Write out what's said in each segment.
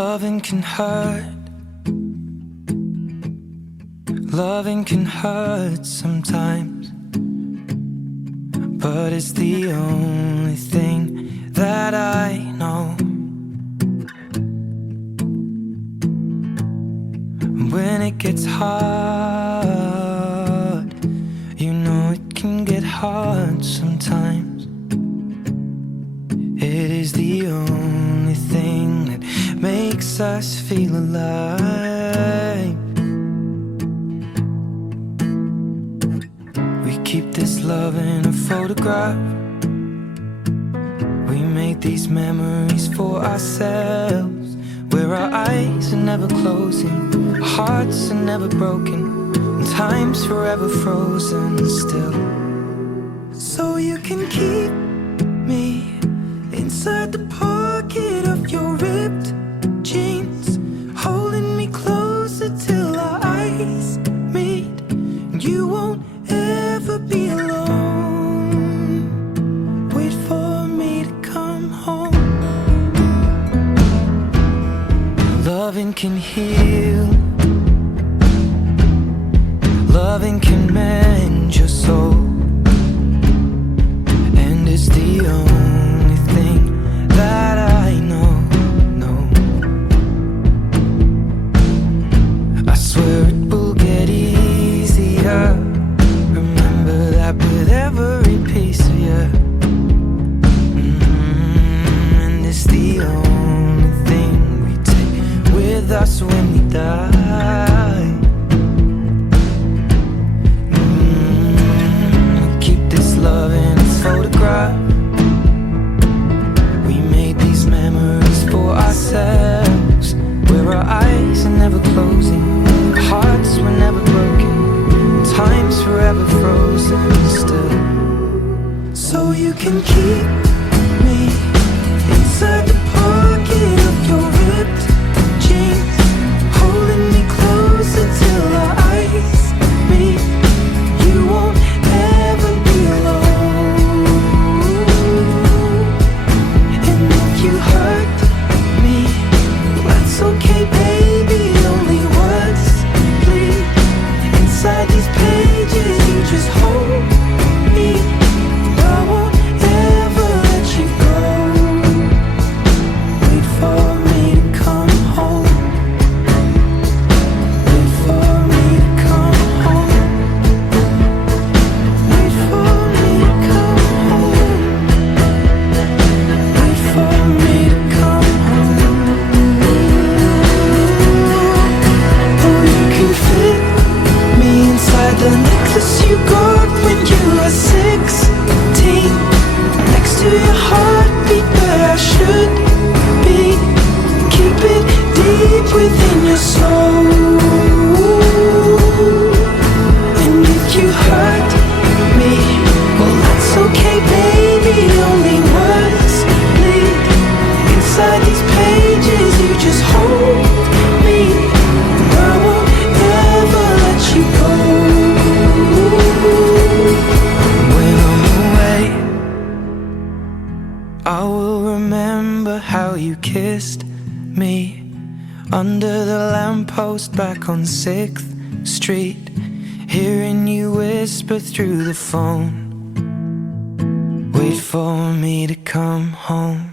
Loving can hurt. Loving can hurt sometimes, but it's the only thing that I know. When it gets hard, you know it can get hard sometimes. It is the only thing that makes us feel alive. We keep this love in a photograph. We make these memories for ourselves, where our eyes are never closing, our hearts are never broken, and time's forever frozen still. So you can keep me inside the pocket of your ripped jeans, holding me closer till our eyes meet. You won't ever be alone. Wait for me to come home. Loving can heal. Loving can mend your soul, and it's the only thing that I know. I swear it will get easier. Remember that with every piece of you. And it's the only thing we take with us when we die. Keep this love in its photograph. We made these memories for ourselves, where our eyes are never closing, our hearts were never broken, time's forever frozen still. So you can keep me inside the pocket of your ripped jeans, holding me closer till our eyes meet. You won't ever be alone. And if you hurt me, that's okay, baby. Only words bleed inside these pages. You just hold me. I won't ever let you go. Wait for me to come home. Wait for me to come home. Wait for me to come home. Wait for me to come home. Oh, you can fit me inside the necklace you got when you were 16, next to your heartbeat where I should be. Keep it deep within your soul. And if you hurt me, well, that's okay, baby. Only words bleed inside these pages. You just hold me. I won't ever let you go. When I'm away, I will remember how you kissed me under the lamppost back on 6th Street, hearing you whisper through the phone. Wait for me to come home.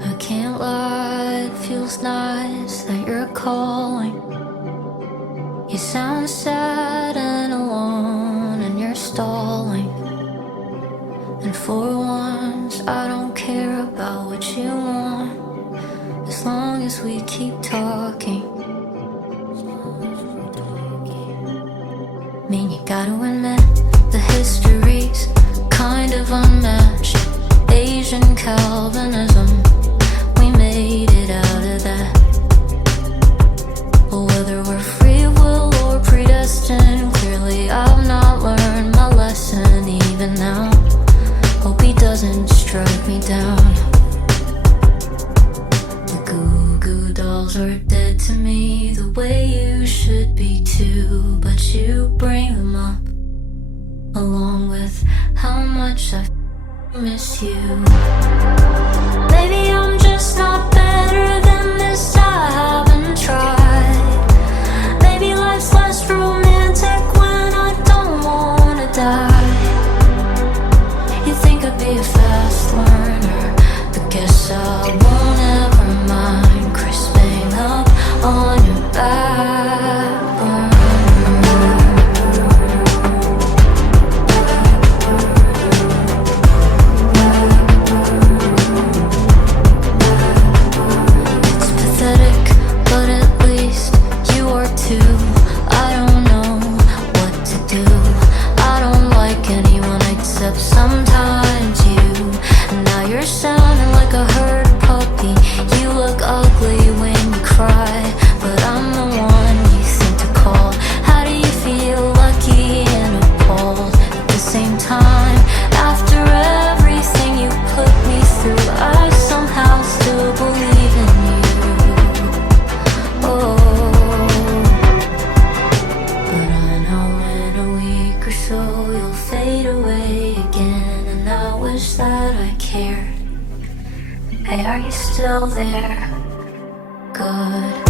I can't lie, it feels nice that you're calling. You sound sad and alone and you're stalling. And for once, I don't care about what you want, as long as we keep talking. I mean, you gotta admit, the history's kind of unmatched. Asian Calvinism, we made it out of that. But whether we're free will or predestined, clearly I've not learned my lesson even now. Hope he doesn't strike me down. The Goo Goo Dolls are dead to me, the way you should be too. But you bring them up, along with how much I miss you. Maybe I'm just not better than this, I haven't tried. Maybe life's less romantic when I don't wanna die. You think I'd be a fast learner, but guess I won't ever mind crisping up on your back burner. It's pathetic, but at least you are too. I don't know what to do. I don't like anyone except sometimes you. And now you're sounding like a hurt puppy. You look ugly when you cry, but I'm the one you think to call. How do you feel? Lucky and appalled at the same time. After everything you put me through, I somehow still believe in you. Oh, but I know in a week or so you'll fade away again, and I wish that I cared. Hey, are you still there? Good.